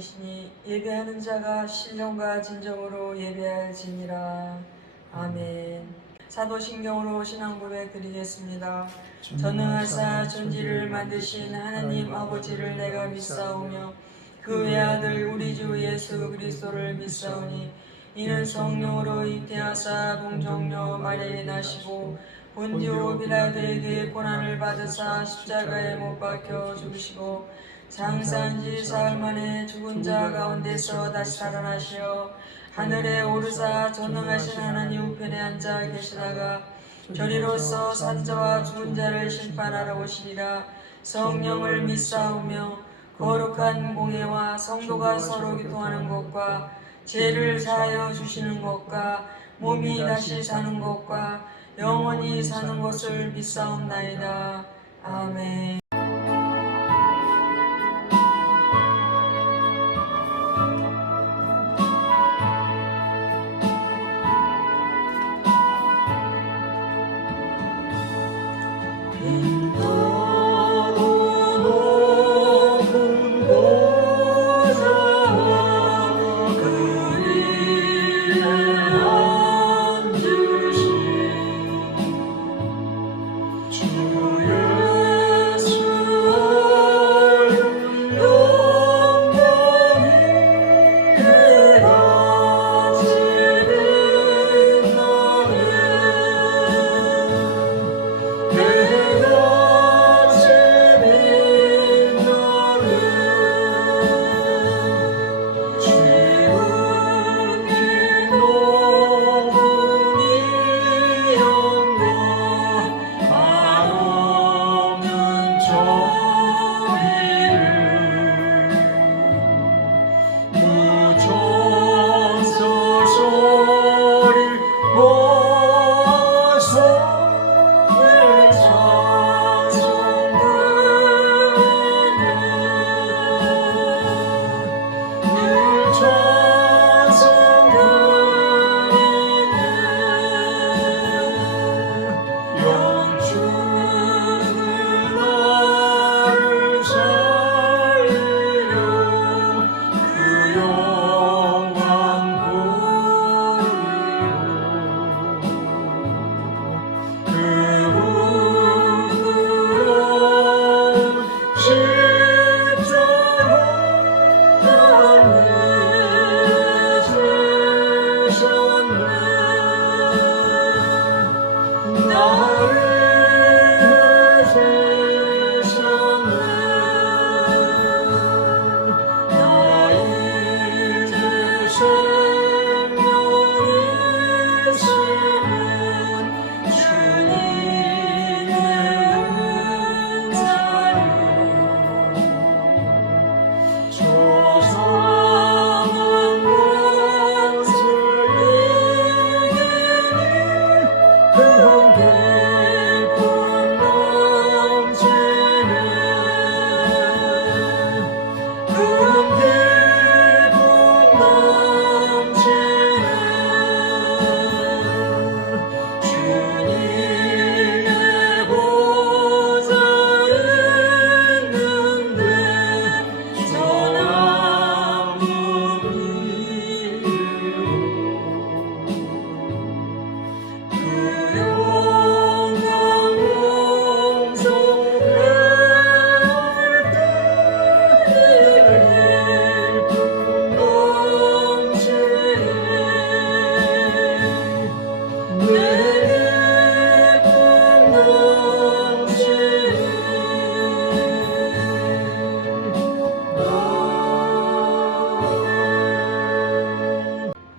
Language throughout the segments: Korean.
말씀이시니 예배하는 자가 신령과 진정으로 예배할지니라. 아멘. 사도신경으로 신앙 고백 드리겠습니다. 전능하사 천지를 만드신 하나님 아버지를 내가 믿사오며 그 외아들 우리 주 예수 그리스도를 믿사오니 이는 성령으로 잉태하사 동정녀 마리아에 나시고 본디오 빌라도에게 고난을 받으사 십자가에 못 박혀 죽으시고 장사한 지 사흘 만에 죽은 자 가운데서 다시 살아나시어 하늘에 오르사 전능하신 하나님 우편에 앉아 계시다가 저리로서 산자와 죽은 자를 심판하러 오시리라. 성령을 믿사오며 거룩한 공예와 성도가 서로 교통하는 것과 죄를 사하여 주시는 것과 몸이 다시 사는 것과 영원히 사는 것을 믿사옵나이다. 아멘.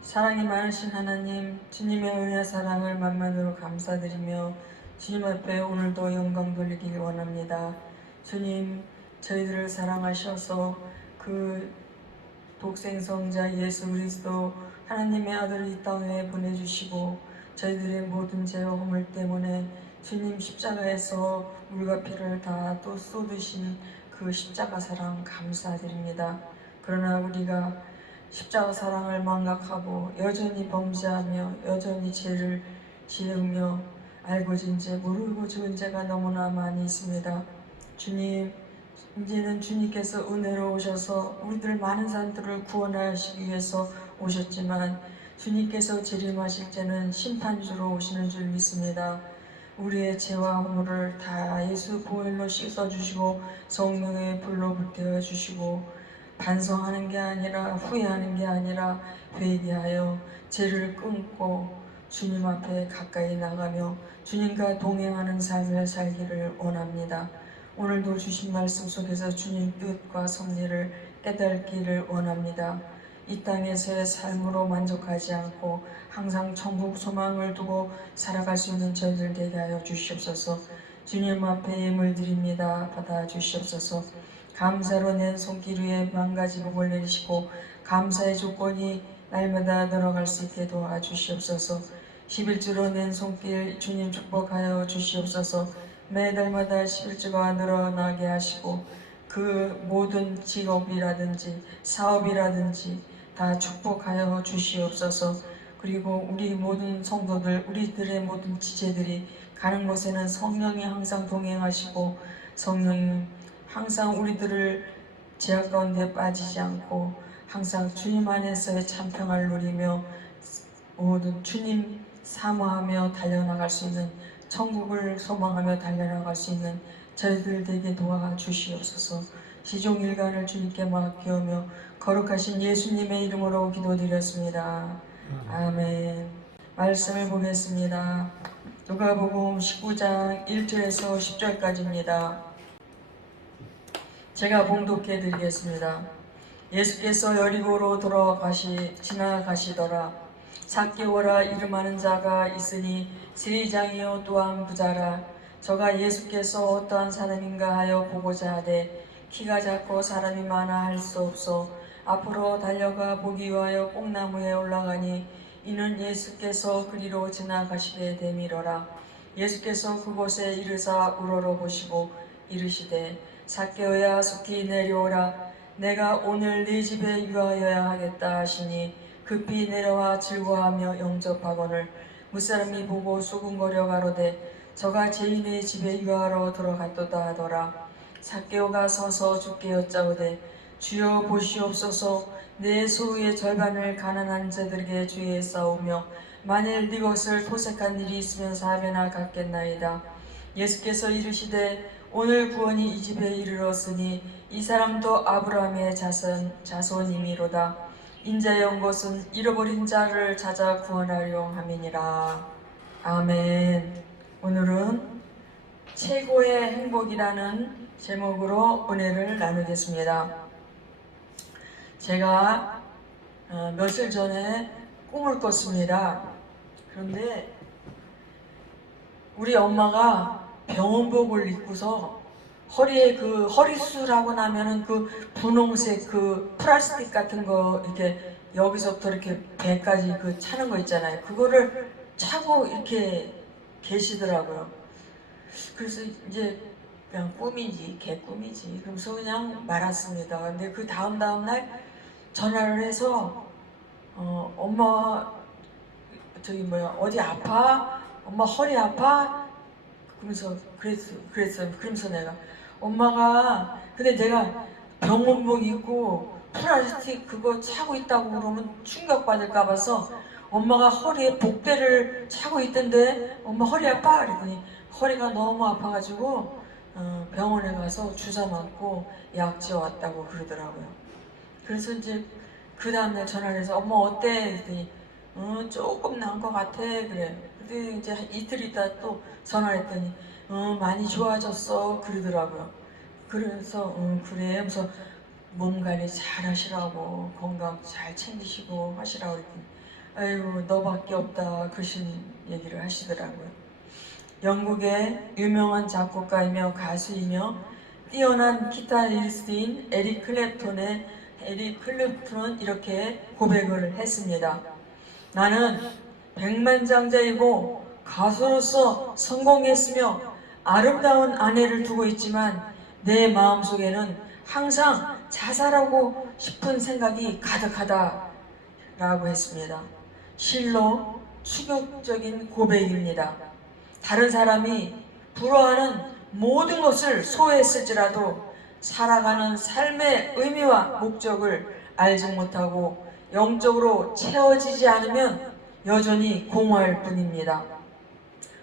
사랑이 많으신 하나님, 주님의 은혜 사랑을 만만으로 감사드리며 주님 앞에 오늘도 영광 돌리길 원합니다. 주님, 저희들을 사랑하셔서 그 독생성자 예수 그리스도 하나님의 아들을 이 땅에 보내주시고 저희들의 모든 죄와 허물 때문에 주님 십자가에서 물과 피를 다 또 쏟으신 그 십자가 사랑 감사드립니다. 그러나 우리가 십자가 사랑을 망각하고 여전히 범죄하며 여전히 죄를 지으며 알고 진 죄 모르고 죽은 죄가 너무나 많이 있습니다. 주님, 이제는 주님께서 은혜로 오셔서 우리들 많은 사람들을 구원하시기 위해서 오셨지만 주님께서 재림하실 때는 심판주로 오시는 줄 믿습니다. 우리의 죄와 허물을 다 예수 보혈로 씻어주시고 성령의 불로 불태워 주시고 반성하는 게 아니라 후회하는 게 아니라 회개하여 죄를 끊고 주님 앞에 가까이 나가며 주님과 동행하는 삶을 살기를 원합니다. 오늘도 주신 말씀 속에서 주님 뜻과 섭리를 깨닫기를 원합니다. 이 땅에서의 삶으로 만족하지 않고 항상 천국 소망을 두고 살아갈 수 있는 저희들 되게 하여 주시옵소서. 주님 앞에 예물 드립니다. 받아 주시옵소서. 감사로 낸 손길 위에 망가지 복을 내리시고 감사의 조건이 날마다 늘어갈 수 있게 도와주시옵소서. 11주로 낸 손길 주님 축복하여 주시옵소서. 매달마다 11주가 늘어나게 하시고 그 모든 직업이라든지 사업이라든지 다 축복하여 주시옵소서. 그리고 우리 모든 성도들, 우리들의 모든 지체들이 가는 곳에는 성령이 항상 동행하시고 성령이 항상 우리들을 제약 가운데 빠지지 않고 항상 주님 안에서의 참평을 누리며 모든 주님 사모하며 달려나갈 수 있는 천국을 소망하며 달려나갈 수 있는 저희들 되게 도와주시옵소서. 시종일관을 주님께 맡기오며 거룩하신 예수님의 이름으로 기도드렸습니다. 아멘. 말씀을 보겠습니다. 누가복음 19장 1절에서 10절까지입니다. 제가 봉독해 드리겠습니다. 예수께서 여리고로 지나가시더라. 삭개오라 이름하는 자가 있으니 세리장이요 또한 부자라. 저가 예수께서 어떠한 사람인가 하여 보고자 하되 키가 작고 사람이 많아 할 수 없어 앞으로 달려가 보기 위하여 뽕나무에 올라가니 이는 예수께서 그리로 지나가시게 되미러라. 예수께서 그곳에 이르사 우러러 보시고 이르시되 삭개오야 속히 내려오라. 내가 오늘 네 집에 유하여야 하겠다 하시니 급히 내려와 즐거워하며 영접하거늘 무사람이 보고 수군거려 가로되 저가 죄인의 집에 유하러 들어갔도다 하더라. 삭개오가 서서 주께 여짜오되 주여 보시옵소서. 내 소유의 절반을 가난한 자들에게 주의에 싸우며 만일 네 것을 토색한 일이 있으면 사면하 갖겠나이다. 예수께서 이르시되 오늘 구원이 이 집에 이르렀으니 이 사람도 아브라함의 자손이미로다. 인자의 온 것은 잃어버린 자를 찾아 구원하려 함이니라. 아멘. 오늘은 최고의 행복이라는 제목으로 은혜를 나누겠습니다. 제가 며칠 전에 꿈을 꿨습니다. 그런데 우리 엄마가 병원복을 입고서 허리에 그 허리수라고 나면은 그 분홍색 그 플라스틱 같은 거 이렇게 여기서부터 이렇게 배까지 그 차는 거 있잖아요. 그거를 차고 이렇게 계시더라고요. 그래서 이제 그냥 꿈이지, 개꿈이지. 그러면서 그냥 말았습니다. 근데 그 다음날 전화를 해서 엄마 어디 아파? 엄마 허리 아파? 그러면서 그랬어요. 그러면서 내가 엄마가 근데 내가 병원복 입고 플라스틱 그거 차고 있다고 그러면 충격받을까 봐서 엄마가 허리에 복대를 차고 있던데 엄마 허리 아파? 그랬더니 허리가 너무 아파가지고 병원에 가서 주사 맞고 약 지어왔다고 그러더라고요. 그래서 이제 그 다음날 전화를 해서 엄마 어때? 그랬더니 조금 나은 것 같아. 그래. 근데 이제 이틀 있다 또 전화를 했더니 많이 좋아졌어. 그러더라고요. 그래서 그래 하면서 몸 관리 잘 하시라고 건강 잘 챙기시고 하시라고 그랬더니 아이고 너밖에 없다 그러신 얘기를 하시더라고요. 영국의 유명한 작곡가이며 가수이며 뛰어난 기타리스트인 에릭 클랩톤은 이렇게 고백을 했습니다. 나는 백만장자이고 가수로서 성공했으며 아름다운 아내를 두고 있지만 내 마음속에는 항상 자살하고 싶은 생각이 가득하다 라고 했습니다. 실로 충격적인 고백입니다. 다른 사람이 부러워하는 모든 것을 소유했을지라도 살아가는 삶의 의미와 목적을 알지 못하고 영적으로 채워지지 않으면 여전히 공허할 뿐입니다.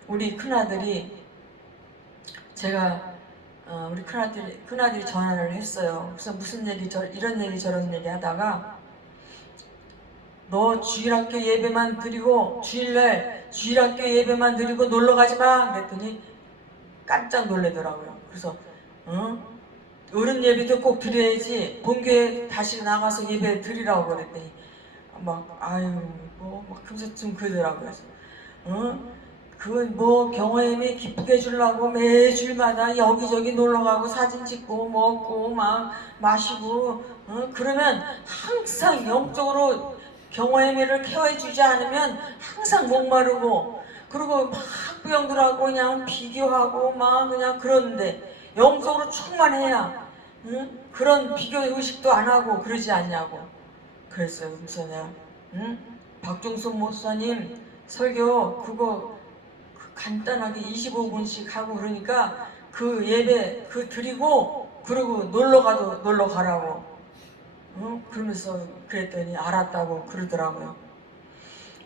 우리 큰아들이 제가 우리 큰아들이 전화를 했어요. 그래서 무슨 얘기 이런 얘기 저런 얘기 하다가 너 주일학교 예배만 드리고 주일날 주일학교 예배만 드리고 놀러 가지 마 그랬더니 깜짝 놀래더라고요. 그래서 어른 예배도 꼭 드려야지 본교에 다시 나가서 예배 드리라고 그랬더니 막 아유 막 그래서 좀 그러더라고요. 그건 뭐 경호엠이 기쁘게 해주려고 매주일마다 여기저기 놀러가고 사진 찍고 먹고 막 마시고 그러면 항상 영적으로 경호엠이를 케어해주지 않으면 항상 목마르고 그리고 막 부영들하고 그냥 비교하고 막 그냥 그러는데 영적으로 충만해야 그런 비교 의식도 안 하고 그러지 않냐고 그랬어요. 그래서 내가 박종순 목사님 설교 그거 간단하게 25분씩 하고 그러니까 그 예배 그 드리고 그리고 놀러 가라고 그러면서 그랬더니 알았다고 그러더라고요.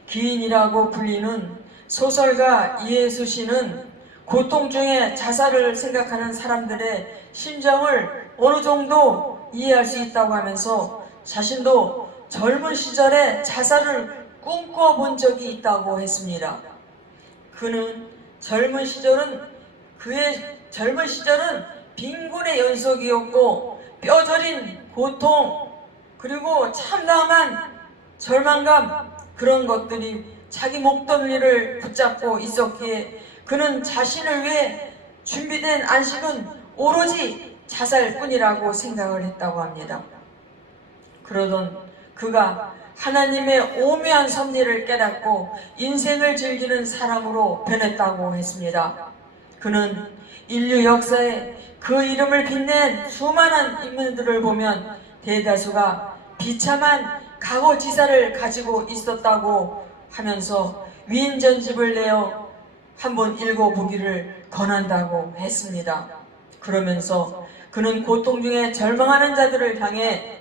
기인이라고 불리는 소설가 이해수 씨는 고통 중에 자살을 생각하는 사람들의 심정을 어느 정도 이해할 수 있다고 하면서 자신도 젊은 시절에 자살을 꿈꿔본 적이 있다고 했습니다. 그는 그의 젊은 시절은 빈곤의 연속이었고 뼈저린 고통 그리고 참담한 절망감 그런 것들이 자기 목덜미를 붙잡고 있었기에 그는 자신을 위해 준비된 안식은 오로지 자살뿐이라고 생각을 했다고 합니다. 그러던 그가 하나님의 오묘한 섭리를 깨닫고 인생을 즐기는 사람으로 변했다고 했습니다. 그는 인류 역사에 그 이름을 빛낸 수많은 인물들을 보면 대다수가 비참한 과거지사를 가지고 있었다고 하면서 위인전집을 내어 한번 읽어보기를 권한다고 했습니다. 그러면서 그는 고통 중에 절망하는 자들을 향해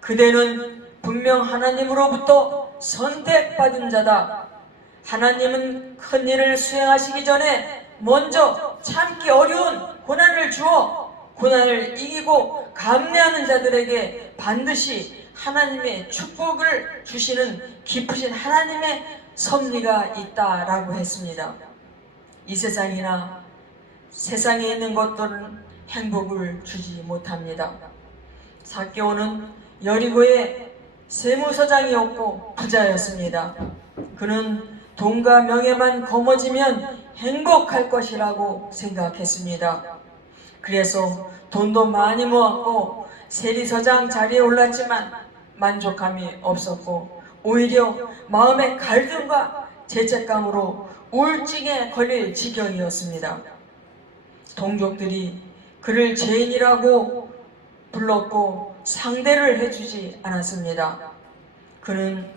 그대는 분명 하나님으로부터 선택받은 자다. 하나님은 큰 일을 수행하시기 전에 먼저 참기 어려운 고난을 주어 고난을 이기고 감내하는 자들에게 반드시 하나님의 축복을 주시는 깊으신 하나님의 섭리가 있다라고 했습니다. 이 세상이나 세상에 있는 것들은 행복을 주지 못합니다. 삭개오는 여리고의 세무서장이었고 부자였습니다. 그는 돈과 명예만 거머쥐면 행복할 것이라고 생각했습니다. 그래서 돈도 많이 모았고 세리서장 자리에 올랐지만 만족감이 없었고 오히려 마음의 갈등과 죄책감으로 우울증에 걸릴 지경이었습니다. 동족들이 그를 죄인이라고 불렀고 상대를 해주지 않았습니다. 그는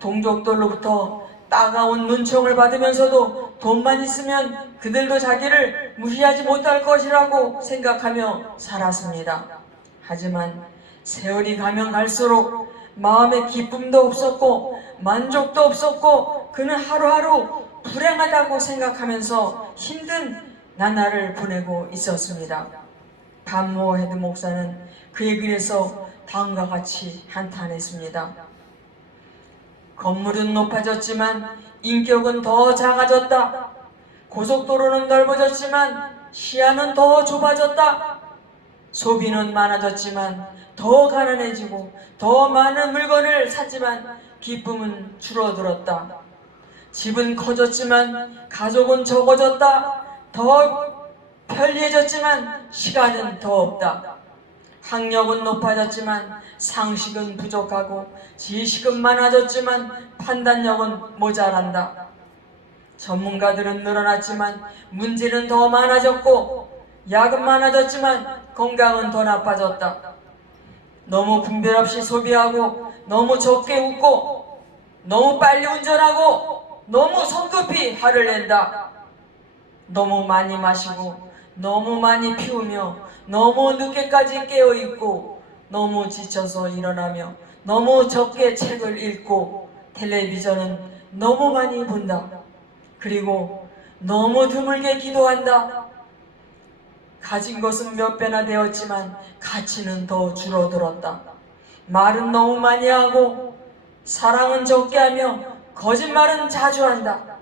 동족들로부터 따가운 눈총을 받으면서도 돈만 있으면 그들도 자기를 무시하지 못할 것이라고 생각하며 살았습니다. 하지만 세월이 가면 갈수록 마음에 기쁨도 없었고 만족도 없었고 그는 하루하루 불행하다고 생각하면서 힘든 나날을 보내고 있었습니다. 반모 헤드 목사는 그의 글에서 다음과 같이 한탄했습니다. 건물은 높아졌지만 인격은 더 작아졌다. 고속도로는 넓어졌지만 시야는 더 좁아졌다. 소비는 많아졌지만 더 가난해지고 더 많은 물건을 샀지만 기쁨은 줄어들었다. 집은 커졌지만 가족은 적어졌다. 더 편리해졌지만 시간은 더 없다. 학력은 높아졌지만 상식은 부족하고 지식은 많아졌지만 판단력은 모자란다. 전문가들은 늘어났지만 문제는 더 많아졌고 약은 많아졌지만 건강은 더 나빠졌다. 너무 분별 없이 소비하고 너무 적게 웃고 너무 빨리 운전하고 너무 성급히 화를 낸다. 너무 많이 마시고 너무 많이 피우며 너무 늦게까지 깨어있고 너무 지쳐서 일어나며 너무 적게 책을 읽고 텔레비전은 너무 많이 본다. 그리고 너무 드물게 기도한다. 가진 것은 몇 배나 되었지만 가치는 더 줄어들었다. 말은 너무 많이 하고 사랑은 적게 하며 거짓말은 자주 한다.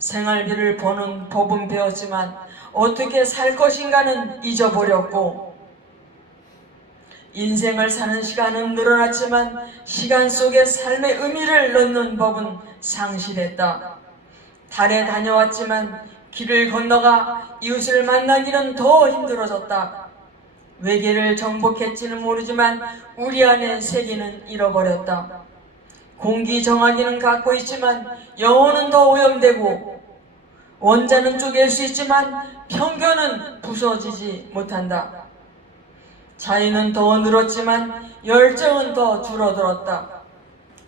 생활비를 버는 법은 배웠지만 어떻게 살 것인가는 잊어버렸고, 인생을 사는 시간은 늘어났지만 시간 속에 삶의 의미를 넣는 법은 상실했다. 달에 다녀왔지만 길을 건너가 이웃을 만나기는 더 힘들어졌다. 외계를 정복했지는 모르지만 우리 안의 세계는 잃어버렸다. 공기 정화기는 갖고 있지만 영혼은 더 오염되고, 원자는 쪼갤 수 있지만 편견은 부서지지 못한다. 자유는 더 늘었지만 열정은 더 줄어들었다.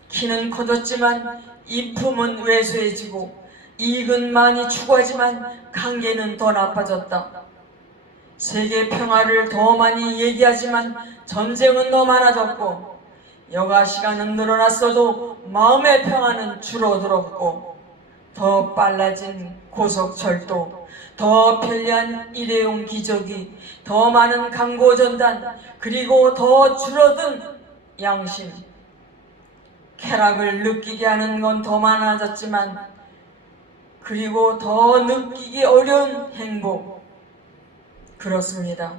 키는 커졌지만 인품은 왜소해지고, 이익은 많이 추구하지만 관계는 더 나빠졌다. 세계 평화를 더 많이 얘기하지만 전쟁은 더 많아졌고, 여가 시간은 늘어났어도 마음의 평화는 줄어들었고, 더 빨라진 고속철도, 더 편리한 일회용 기저귀, 더 많은 광고 전단, 그리고 더 줄어든 양심. 쾌락을 느끼게 하는 건 더 많아졌지만, 그리고 더 느끼기 어려운 행복. 그렇습니다.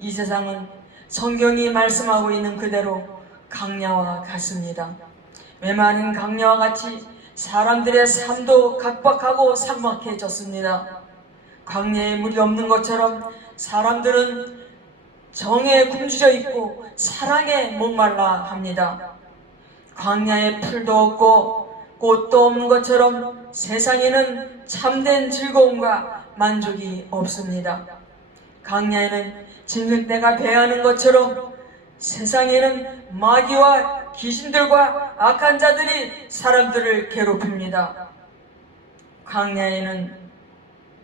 이 세상은 성경이 말씀하고 있는 그대로 강야와 같습니다. 메마른 강야와 같이 사람들의 삶도 각박하고 삭막해졌습니다. 광야에 물이 없는 것처럼 사람들은 정에 굶주려 있고 사랑에 목말라 합니다. 광야에 풀도 없고 꽃도 없는 것처럼 세상에는 참된 즐거움과 만족이 없습니다. 광야에는 진흙대가 배하는 것처럼 세상에는 마귀와 귀신들과 악한 자들이 사람들을 괴롭힙니다. 광야에는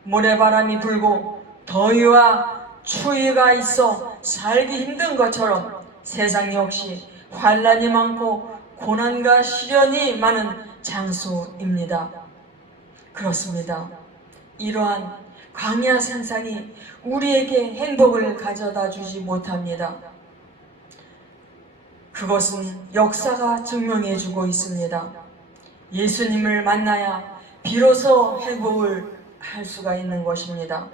모래바람이 불고 더위와 추위가 있어 살기 힘든 것처럼 세상 역시 환난이 많고 고난과 시련이 많은 장소입니다. 그렇습니다. 이러한 광야 상상이 우리에게 행복을 가져다 주지 못합니다. 그것은 역사가 증명해 주고 있습니다. 예수님을 만나야 비로소 행복을 할 수가 있는 것입니다.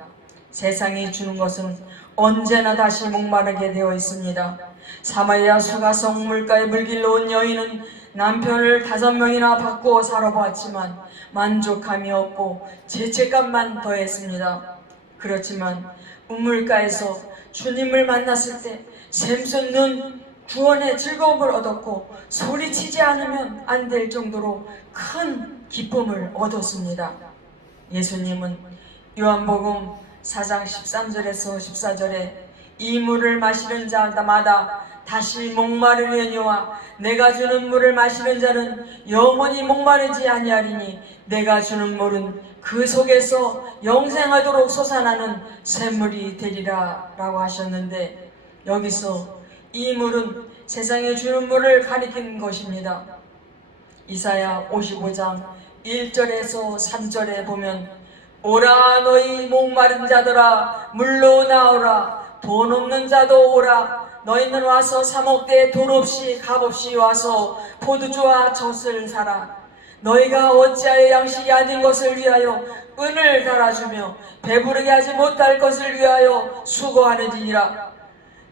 세상이 주는 것은 언제나 다시 목마르게 되어 있습니다. 사마리아 수가성 물가에 물길로 온 여인은 남편을 5명이나 바꾸어 살아보았지만 만족함이 없고 죄책감만 더했습니다. 그렇지만 우물가에서 주님을 만났을 때 샘솟는 구원의 즐거움을 얻었고 소리치지 않으면 안 될 정도로 큰 기쁨을 얻었습니다. 예수님은 요한복음 4장 13절에서 14절에 이 물을 마시는 자마다 다시 목마르려니와 내가 주는 물을 마시는 자는 영원히 목마르지 아니하리니 내가 주는 물은 그 속에서 영생하도록 솟아나는 샘물이 되리라 라고 하셨는데, 여기서 이 물은 세상에 주는 물을 가리키는 것입니다. 이사야 55장 1절에서 3절에 보면 오라 너희 목마른 자들아 물로 나오라 돈 없는 자도 오라 너희는 와서 사먹되 돈 없이 값없이 와서 포도주와 젖을 사라. 너희가 어찌하여 양식이 아닌 것을 위하여 은을 달아주며 배부르게 하지 못할 것을 위하여 수고하느니라.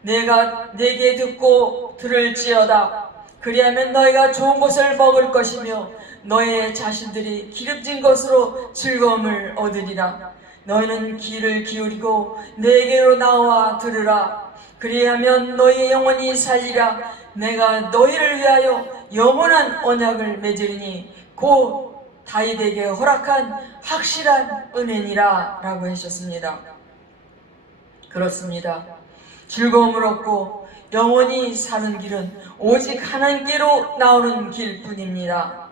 내가 내게 듣고 들을지어다. 그리하면 너희가 좋은 것을 먹을 것이며 너희의 자신들이 기름진 것으로 즐거움을 얻으리라. 너희는 귀를 기울이고 내게로 나와 들으라. 그리하면 너희의 영혼이 살리라. 내가 너희를 위하여 영원한 언약을 맺으리니 곧 다윗에게 허락한 확실한 은혜니라 라고 하셨습니다. 그렇습니다. 즐거움을 얻고 영원히 사는 길은 오직 하나님께로 나오는 길뿐입니다.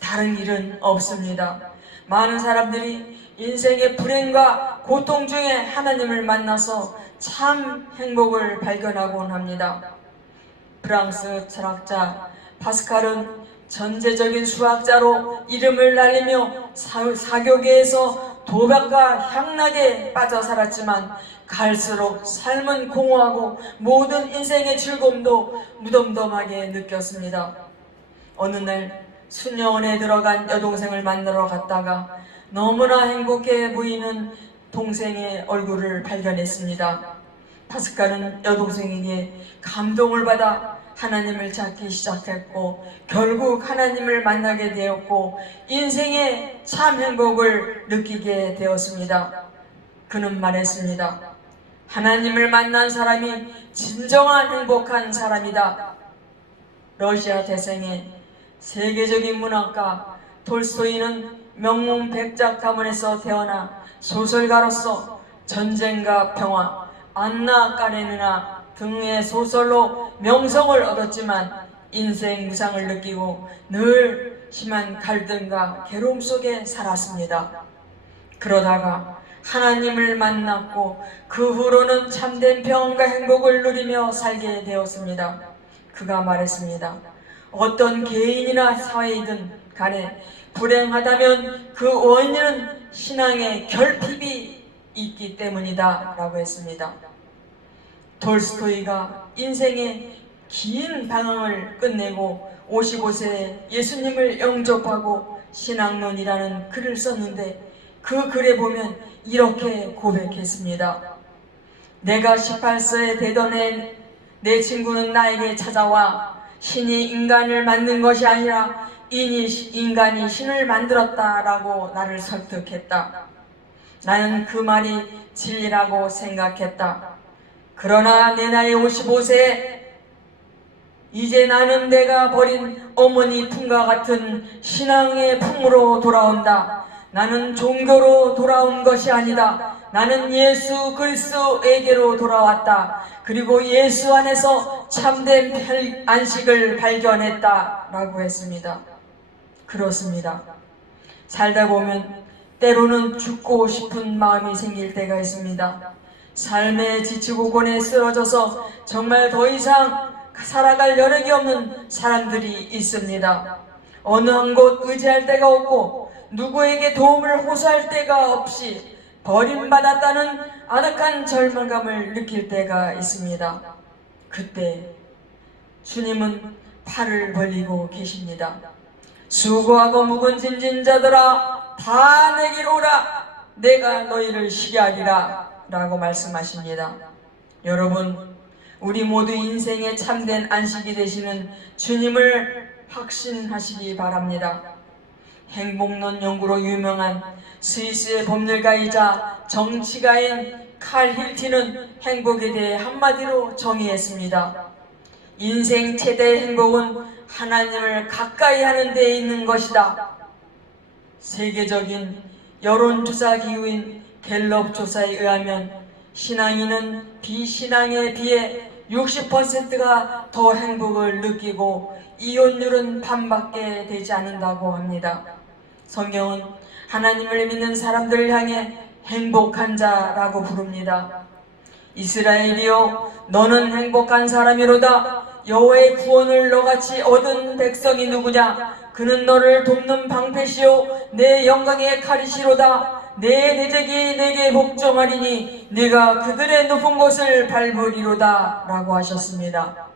다른 길은 없습니다. 많은 사람들이 인생의 불행과 고통 중에 하나님을 만나서 참 행복을 발견하곤 합니다. 프랑스 철학자 파스칼은 전제적인 수학자로 이름을 날리며 사교계에서 도박과 향락에 빠져 살았지만 갈수록 삶은 공허하고 모든 인생의 즐거움도 무덤덤하게 느꼈습니다. 어느 날 수녀원에 들어간 여동생을 만나러 갔다가 너무나 행복해 보이는 동생의 얼굴을 발견했습니다. 파스칼은 여동생에게 감동을 받아 하나님을 찾기 시작했고 결국 하나님을 만나게 되었고 인생의 참 행복을 느끼게 되었습니다. 그는 말했습니다. 하나님을 만난 사람이 진정한 행복한 사람이다. 러시아 태생의 세계적인 문학가 톨스토이는 명문백작 가문에서 태어나 소설가로서 전쟁과 평화, 안나 까레니나 등의 소설로 명성을 얻었지만 인생 무상을 느끼고 늘 심한 갈등과 괴로움 속에 살았습니다. 그러다가 하나님을 만났고 그 후로는 참된 평안과 행복을 누리며 살게 되었습니다. 그가 말했습니다. 어떤 개인이나 사회이든 간에 불행하다면 그 원인은 신앙의 결핍이 있기 때문이다 라고 했습니다. 톨스토이가 인생의 긴 방황을 끝내고 55세에 예수님을 영접하고 신앙론이라는 글을 썼는데 그 글에 보면 이렇게 고백했습니다. 내가 18세에 되던 해 내 친구는 나에게 찾아와 신이 인간을 만든 것이 아니라 인간이 신을 만들었다라고 나를 설득했다. 나는 그 말이 진리라고 생각했다. 그러나 내 나이 55세에 이제 나는 내가 버린 어머니 품과 같은 신앙의 품으로 돌아온다. 나는 종교로 돌아온 것이 아니다. 나는 예수 그리스도에게로 돌아왔다. 그리고 예수 안에서 참된 안식을 발견했다 라고 했습니다. 그렇습니다. 살다 보면 때로는 죽고 싶은 마음이 생길 때가 있습니다. 삶에 지치고 곤에 쓰러져서 정말 더 이상 살아갈 여력이 없는 사람들이 있습니다. 어느 한 곳 의지할 데가 없고 누구에게 도움을 호소할 데가 없이 버림받았다는 아득한 절망감을 느낄 때가 있습니다. 그때 주님은 팔을 벌리고 계십니다. 수고하고 무거운 짐진 자들아 다 내게로 오라. 내가 너희를 쉬게 하리라 라고 말씀하십니다. 여러분, 우리 모두 인생의 참된 안식이 되시는 주님을 확신하시기 바랍니다. 행복론 연구로 유명한 스위스의 법률가이자 정치가인 칼 힐티는 행복에 대해 한마디로 정의했습니다. 인생 최대의 행복은 하나님을 가까이 하는 데에 있는 것이다. 세계적인 여론조사 기구인 갤럽 조사에 의하면 신앙인은 비신앙에 비해 60%가 더 행복을 느끼고 이혼율은 반밖에 되지 않는다고 합니다. 성경은 하나님을 믿는 사람들을 향해 행복한 자라고 부릅니다. 이스라엘이여 너는 행복한 사람이로다. 여호와의 구원을 너같이 얻은 백성이 누구냐? 그는 너를 돕는 방패시요 내 영광의 칼이시로다. 내 대적이 내게 복종하리니 네가 그들의 높은 곳을 밟으리로다 라고 하셨습니다.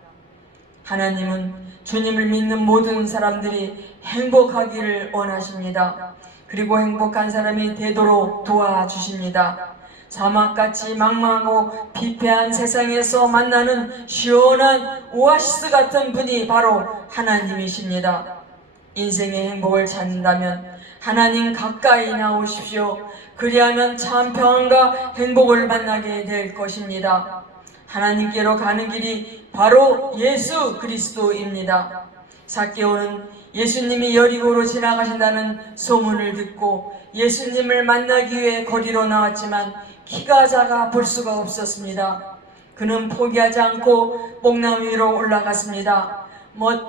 하나님은 주님을 믿는 모든 사람들이 행복하기를 원하십니다. 그리고 행복한 사람이 되도록 도와주십니다. 사막같이 망망하고 피폐한 세상에서 만나는 시원한 오아시스 같은 분이 바로 하나님이십니다. 인생의 행복을 찾는다면 하나님 가까이 나오십시오. 그리하면 참 평안과 행복을 만나게 될 것입니다. 하나님께로 가는 길이 바로 예수 그리스도입니다. 삭개오는 예수님이 여리고로 지나가신다는 소문을 듣고 예수님을 만나기 위해 거리로 나왔지만 키가 작아 볼 수가 없었습니다. 그는 포기하지 않고 뽕나무 위로 올라갔습니다.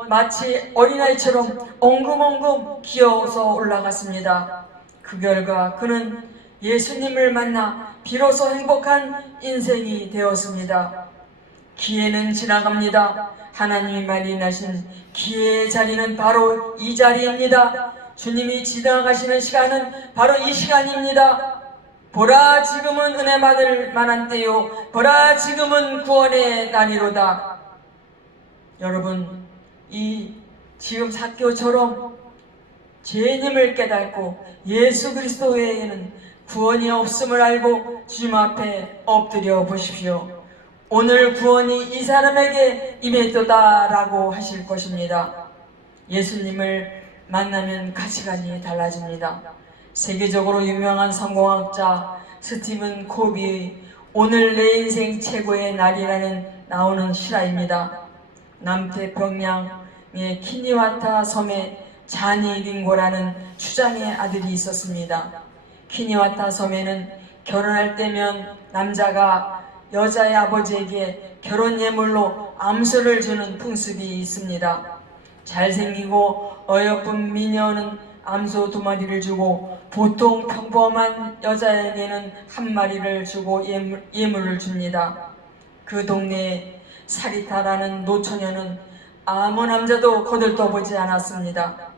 마치 어린아이처럼 엉금엉금 기어서 올라갔습니다. 그 결과 그는 예수님을 만나 비로소 행복한 인생이 되었습니다. 기회는 지나갑니다. 하나님이 마련하신 기회의 자리는 바로 이 자리입니다. 주님이 지나가시는 시간은 바로 이 시간입니다. 보라, 지금은 은혜 받을 만한 때요, 보라, 지금은 구원의 날이로다. 여러분, 지금 삭개오처럼 죄인임을 깨닫고 예수 그리스도 외에는 구원이 없음을 알고 주님 앞에 엎드려 보십시오. 오늘 구원이 이 사람에게 임했도다라고 하실 것입니다. 예수님을 만나면 가치관이 달라집니다. 세계적으로 유명한 성공학자 스티븐 코비의 오늘 내 인생 최고의 날이라는 나오는 실화입니다. 남태평양의 키니와타 섬에 자니 링고라는 추장의 아들이 있었습니다. 키니와타 섬에는 결혼할 때면 남자가 여자의 아버지에게 결혼 예물로 암소를 주는 풍습이 있습니다. 잘생기고 어여쁜 미녀는 암소 2마리를 주고 보통 평범한 여자에게는 1마리를 주고 예물을 줍니다. 그 동네에 사리타라는 노처녀는 아무 남자도 거들떠보지 않았습니다.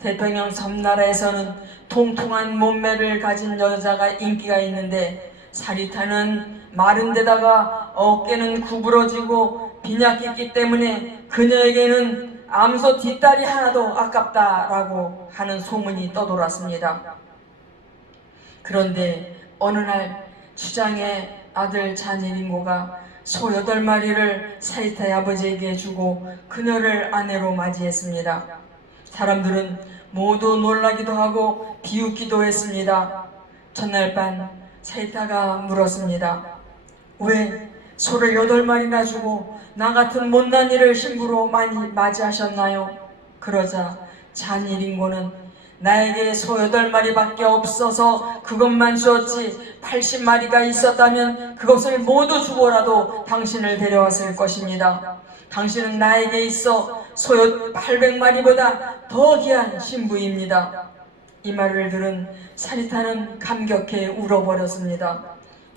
태평양 섬나라에서는 통통한 몸매를 가진 여자가 인기가 있는데 사리타는 마른 데다가 어깨는 구부러지고 빈약했기 때문에 그녀에게는 암소 뒷다리 하나도 아깝다라고 하는 소문이 떠돌았습니다. 그런데 어느 날 추장의 아들 자니링고가 소 8마리를 사리타의 아버지에게 주고 그녀를 아내로 맞이했습니다. 사람들은 모두 놀라기도 하고 비웃기도 했습니다. 첫날 밤 사리타가 물었습니다. 왜 소를 8마리나 주고 나 같은 못난 이를 신부로 많이 맞이하셨나요? 그러자 자니링고는 나에게 소 8마리밖에 없어서 그것만 주었지 80마리가 있었다면 그것을 모두 주고라도 당신을 데려왔을 것입니다. 당신은 나에게 있어 소 800마리보다 더 귀한 신부입니다. 이 말을 들은 사리타는 감격해 울어버렸습니다.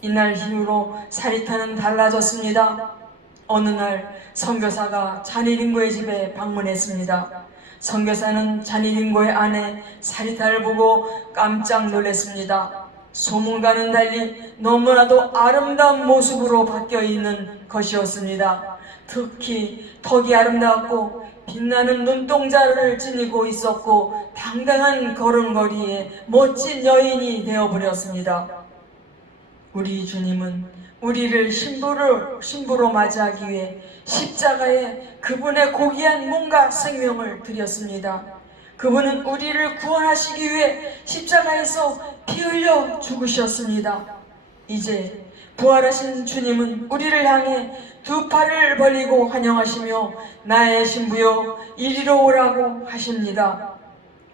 이날 이후로 사리타는 달라졌습니다. 어느 날 선교사가 자니링고의 집에 방문했습니다. 선교사는 자니링고의 아내 사리타를 보고 깜짝 놀랐습니다. 소문과는 달리 너무나도 아름다운 모습으로 바뀌어 있는 것이었습니다. 특히 턱이 아름다웠고 빛나는 눈동자를 지니고 있었고 당당한 걸음걸이에 멋진 여인이 되어버렸습니다. 우리 주님은 우리를 신부로 맞이하기 위해 십자가에 그분의 고귀한 몸과 생명을 드렸습니다. 그분은 우리를 구원하시기 위해 십자가에서 피 흘려 죽으셨습니다. 이제 부활하신 주님은 우리를 향해 2팔을 벌리고 환영하시며 나의 신부여 이리로 오라고 하십니다.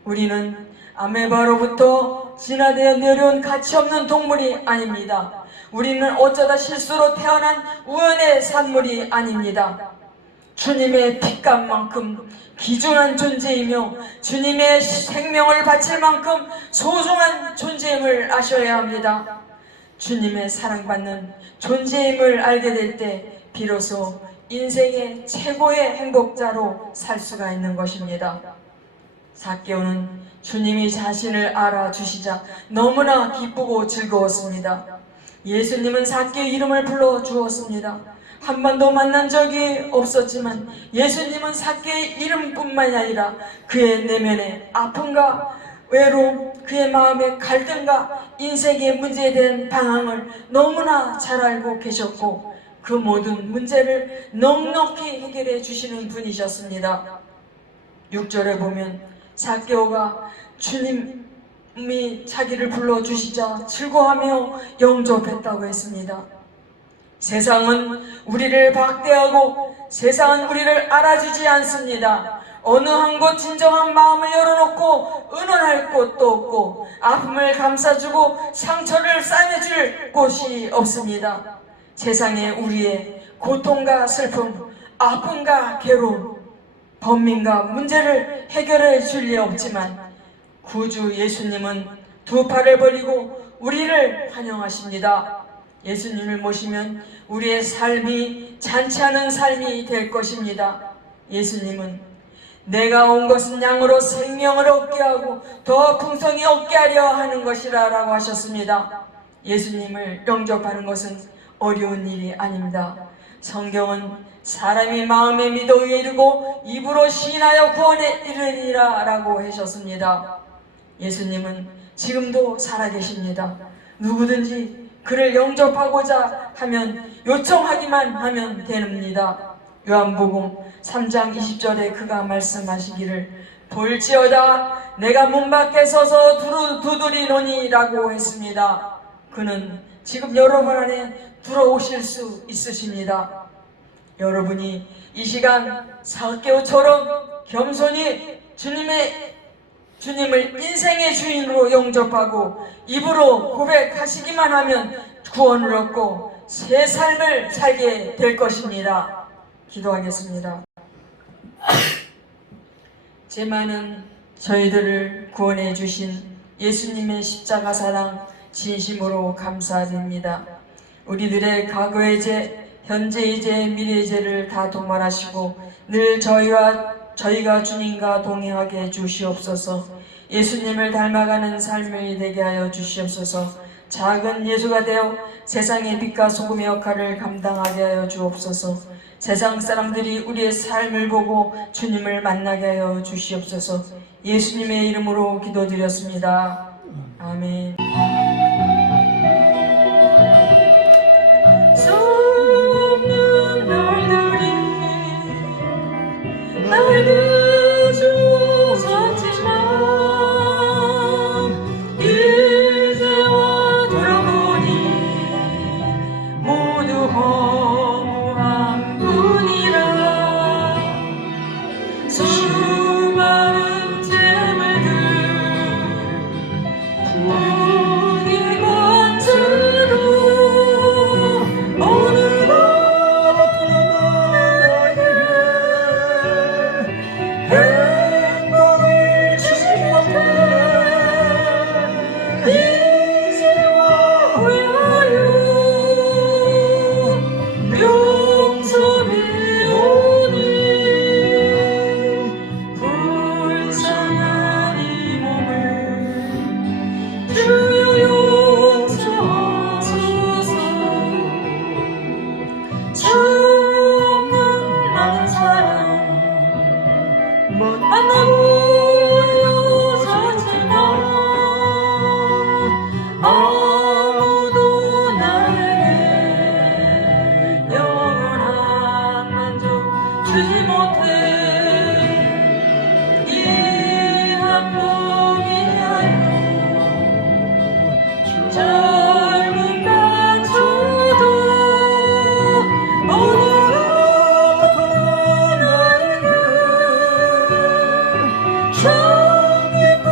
우리는 아메바로부터 진화되어 내려온 가치없는 동물이 아닙니다. 우리는 어쩌다 실수로 태어난 우연의 산물이 아닙니다. 주님의 핏값만큼 귀중한 존재이며 주님의 생명을 바칠 만큼 소중한 존재임을 아셔야 합니다. 주님의 사랑받는 존재임을 알게 될 때 비로소 인생의 최고의 행복자로 살 수가 있는 것입니다. 삭개오는 주님이 자신을 알아주시자 너무나 기쁘고 즐거웠습니다. 예수님은 삭개의 이름을 불러주었습니다. 한 번도 만난 적이 없었지만 예수님은 삭개의 이름뿐만이 아니라 그의 내면의 아픔과 외로움, 그의 마음의 갈등과 인생의 문제에 대한 방향을 너무나 잘 알고 계셨고 그 모든 문제를 넉넉히 해결해 주시는 분이셨습니다. 6절에 보면 삭개오가 주님이 자기를 불러주시자 즐거워하며 영접했다고 했습니다. 세상은 우리를 박대하고 세상은 우리를 알아주지 않습니다. 어느 한 곳 진정한 마음을 열어놓고 의논할 곳도 없고 아픔을 감싸주고 상처를 싸매줄 곳이 없습니다. 세상에 우리의 고통과 슬픔, 아픔과 괴로움, 번민과 문제를 해결해 줄 리 없지만 구주 예수님은 2팔을 벌리고 우리를 환영하십니다. 예수님을 모시면 우리의 삶이 잔치하는 삶이 될 것입니다. 예수님은 내가 온 것은 양으로 생명을 얻게 하고 더 풍성히 얻게 하려 하는 것이라 라고 하셨습니다. 예수님을 영접하는 것은 어려운 일이 아닙니다. 성경은 사람이 마음에 믿어 이르고 입으로 시인하여 구원에 이르리라 라고 하셨습니다. 예수님은 지금도 살아계십니다. 누구든지 그를 영접하고자 하면 요청하기만 하면 됩니다. 요한복음 3장 20절에 그가 말씀하시기를 볼지어다 내가 문 밖에 서서 두드리노니 라고 했습니다. 그는 지금 여러분 안에 들어오실 수 있으십니다. 여러분이 이 시간 삭개오처럼 겸손히 주님을 인생의 주인으로 영접하고 입으로 고백하시기만 하면 구원을 얻고 새 삶을 살게 될 것입니다. 기도하겠습니다. 제 많은 저희들을 구원해 주신 예수님의 십자가 사랑 진심으로 감사드립니다. 우리들의 과거의 죄, 현재의 죄, 미래의 죄를 다 도말하시고 늘 저희가 주님과 동행하게 해 주시옵소서. 예수님을 닮아가는 삶을 되게 하여 주시옵소서. 작은 예수가 되어 세상의 빛과 소금의 역할을 감당하게 하여 주옵소서. 세상 사람들이 우리의 삶을 보고 주님을 만나게 하여 주시옵소서. 예수님의 이름으로 기도드렸습니다. 아멘. 수없는 날들이 날 늦어졌지만 이제와 돌아보니 모두 허무한 뿐이라. 수많은 재물들 부디 번지로 오늘 같은 나에게 행복을 주신 것들 이제와 후회하여 용서비오니 불쌍한 이 몸을 주여 용서하소서. 주 없는 많은 사람 만나고 헤어졌지만 아무도 나에게 영원한 만족 주지 못해. 이 한 몸이 하여 젊은 간주도 오늘 같은 나에게 참 예쁜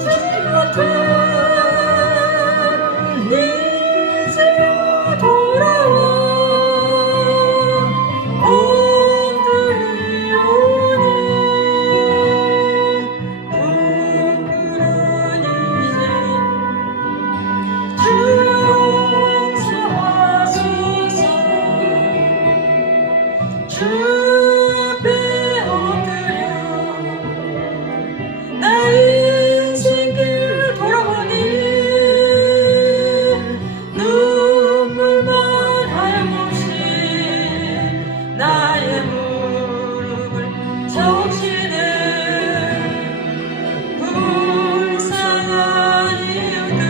주님 같은 이제야 돌아와 엎드리오니 부끄러운 이제 주여 용서하소서. 주 앞에 엎드려 나의 인생길 돌아보니 눈물만 하염없이 나의 무릎을 적시네. 불쌍한 이유들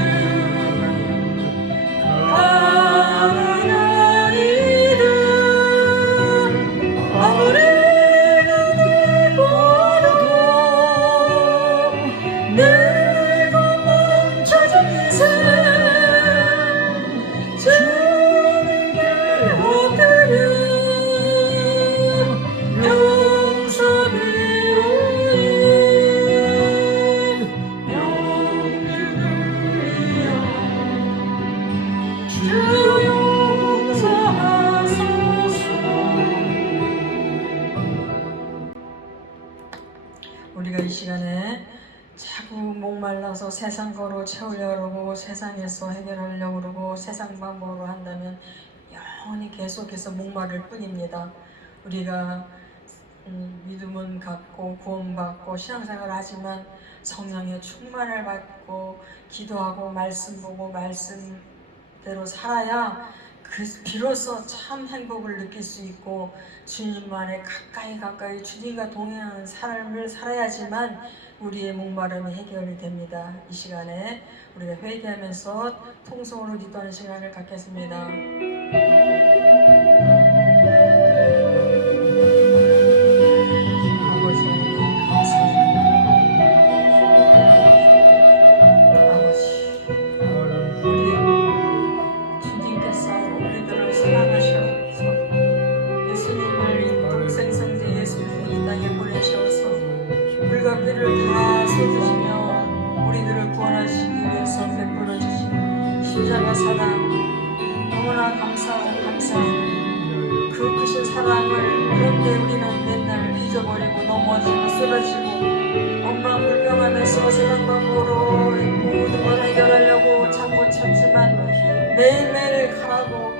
가난한 이들 아무리 눈을 보아도 내가 멈춰진 인생 주님께 엎드려 용서비오니 영주이여 주 용서하소서. 우리가 이 시간에 자꾸 목말라서 세상 거로 채우려고 그러고 세상에서 해결하려고 그러고 세상 방법으로 한다면 영원히 계속해서 목마를 뿐입니다. 우리가 믿음은 갖고 구원받고 신앙생활을 하지만 성령의 충만을 받고 기도하고 말씀 보고 말씀대로 살아야 비로소 참 행복을 느낄 수 있고 주님만에 가까이 주님과 동행하는 삶을 살아야지만 우리의 목마름이 해결이 됩니다. 이 시간에 우리가 회개하면서 통성으로 기도하는 시간을 갖겠습니다. 를 다 쏟으시며 우리들을 구원하시기 위해서 베풀어 주신 십자가 사랑 너무나 감사하고 감사해요. 그 크신 사랑을 그런데 우리는 맨날 잊어버리고 넘어지고 쓰러지고 엄마 불평하면서 세상 방법으로 모든 걸 해결하려고 자꾸 찾지만 매일매일 가라고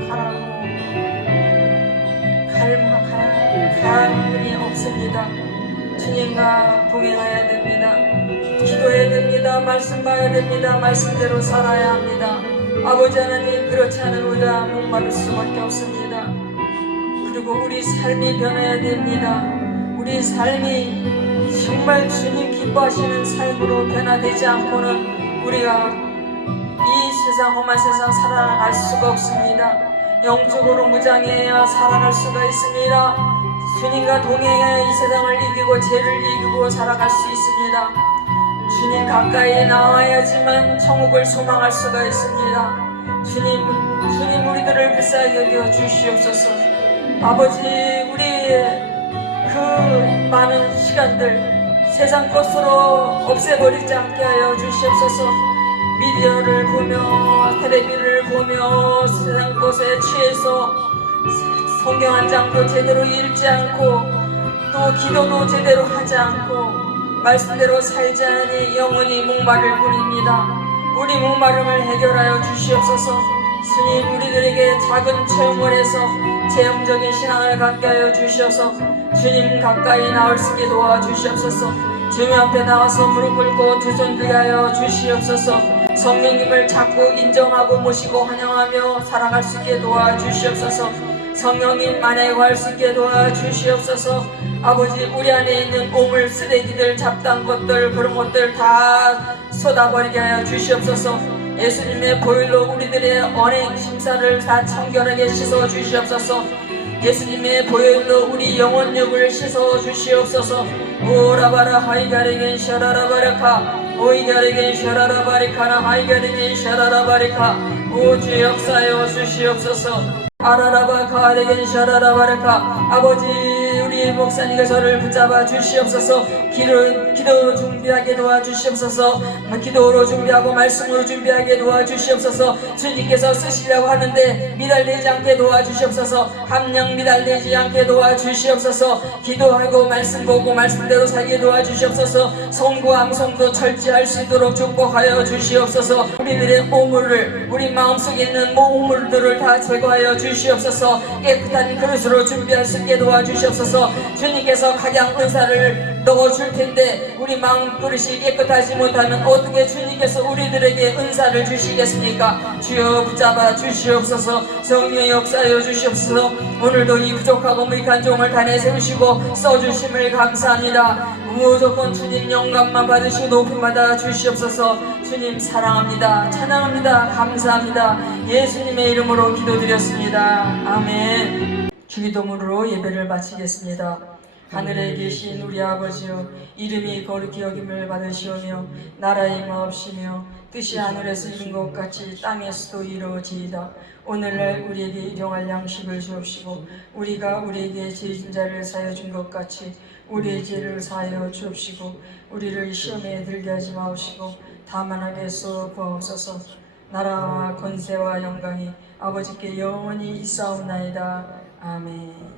갈 분이 없습니다. 주님과 동행해야 됩니다. 기도해야 됩니다. 말씀 봐야 됩니다. 말씀대로 살아야 합니다. 아버지 하나님, 그렇지 않으로다 목마를 수밖에 없습니다. 그리고 우리 삶이 변해야 됩니다. 우리 삶이 정말 주님 기뻐하시는 삶으로 변화되지 않고는 우리가 이 세상 험한 세상 살아갈 수가 없습니다. 영적으로 무장해야 살아갈 수가 있습니다. 주님과 동행해 이 세상을 이기고 죄를 이기고 살아갈 수 있습니다. 주님 가까이 나와야지만 천국을 소망할 수가 있습니다. 주님 우리들을 불쌍히 여겨 주시옵소서. 아버지, 우리의 그 많은 시간들 세상 것으로 없애버리지 않게 하여 주시옵소서. 미디어를 보며 텔레비를 보며 세상 것에 취해서 성경 한 장도 제대로 읽지 않고 또 기도도 제대로 하지 않고 말씀대로 살지 않으니 영원히 목마를 뿐입니다. 우리 목마름을 해결하여 주시옵소서. 주님, 우리들에게 작은 체험을 해서 체험적인 신앙을 갖게 하여 주시옵소서. 주님 가까이 나올 수 있게 도와주시옵소서. 주님 앞에 나와서 무릎 꿇고 두 손 들게 하여 주시옵소서. 성령님을 자꾸 인정하고 모시고 환영하며 살아갈 수 있게 도와주시옵소서. 성령님만에 구할 수 있게 도와주시옵소서. 아버지, 우리 안에 있는 오물 쓰레기들 잡다한 것들 그런 것들 다 쏟아버리게 하여 주시옵소서. 예수님의 보혈로 우리들의 언행 심사를 다 청결하게 씻어 주시옵소서. 예수님의 보혈로 우리 영혼력을 씻어 주시옵소서. 오라바라 하이가리겐 샤라라바라카 오이가리겐 샤라라바리카나 하이가리겐 샤라라바리카 오주 역사여 주시옵소서. 아라라바 가레겐 샤라라바라카 아버지, 우리 목사님과 저를 붙잡아 주시옵소서. 기도 준비하게 도와주시옵소서. 기도로 준비하고 말씀으로 준비하게 도와주시옵소서. 주님께서 쓰시려고 하는데 미달리지 않게 도와주시옵소서. 함량 미달리지 않게 도와주시옵소서. 기도하고 말씀 보고 말씀대로 살게 도와주시옵소서. 성과 암송도 철저할 수 있도록 축복하여 주시옵소서. 우리들의 오물을, 우리 마음속에 있는 모물들을 다 제거하여 주시옵소서. 깨끗한 그릇으로 준비할 수 있게 도와주시옵소서. 주님께서 각양 은사를 넣어줄 텐데 우리 마음 그릇이 깨끗하지 못하면 어떻게 주님께서 우리들에게 은사를 주시겠습니까? 주여 붙잡아 주시옵소서. 성령의 역사여 주시옵소서. 오늘도 이 부족하고 무익한 종을 단에 세우시고 써주심을 감사합니다. 무조건 주님 영광만 받으시고 높임 받아 주시옵소서. 주님 사랑합니다. 찬양합니다. 감사합니다. 예수님의 이름으로 기도드렸습니다. 아멘. 주기도문으로 예배를 마치겠습니다. 하늘에 계신 우리 아버지여, 이름이 거룩히 여김을 받으시오며 나라의 임하옵시며 뜻이 하늘에서 이룬 것 같이 땅에서도 이루어지이다. 오늘날 우리에게 일용할 양식을 주옵시고 우리가 우리에게 죄진 자를 사하여 준 것 같이 우리의 죄를 사하여 주옵시고 우리를 시험에 들게 하지 마옵시고 다만 악에서 구하옵소서. 나라와 권세와 영광이 아버지께 영원히 있사옵나이다. 아멘.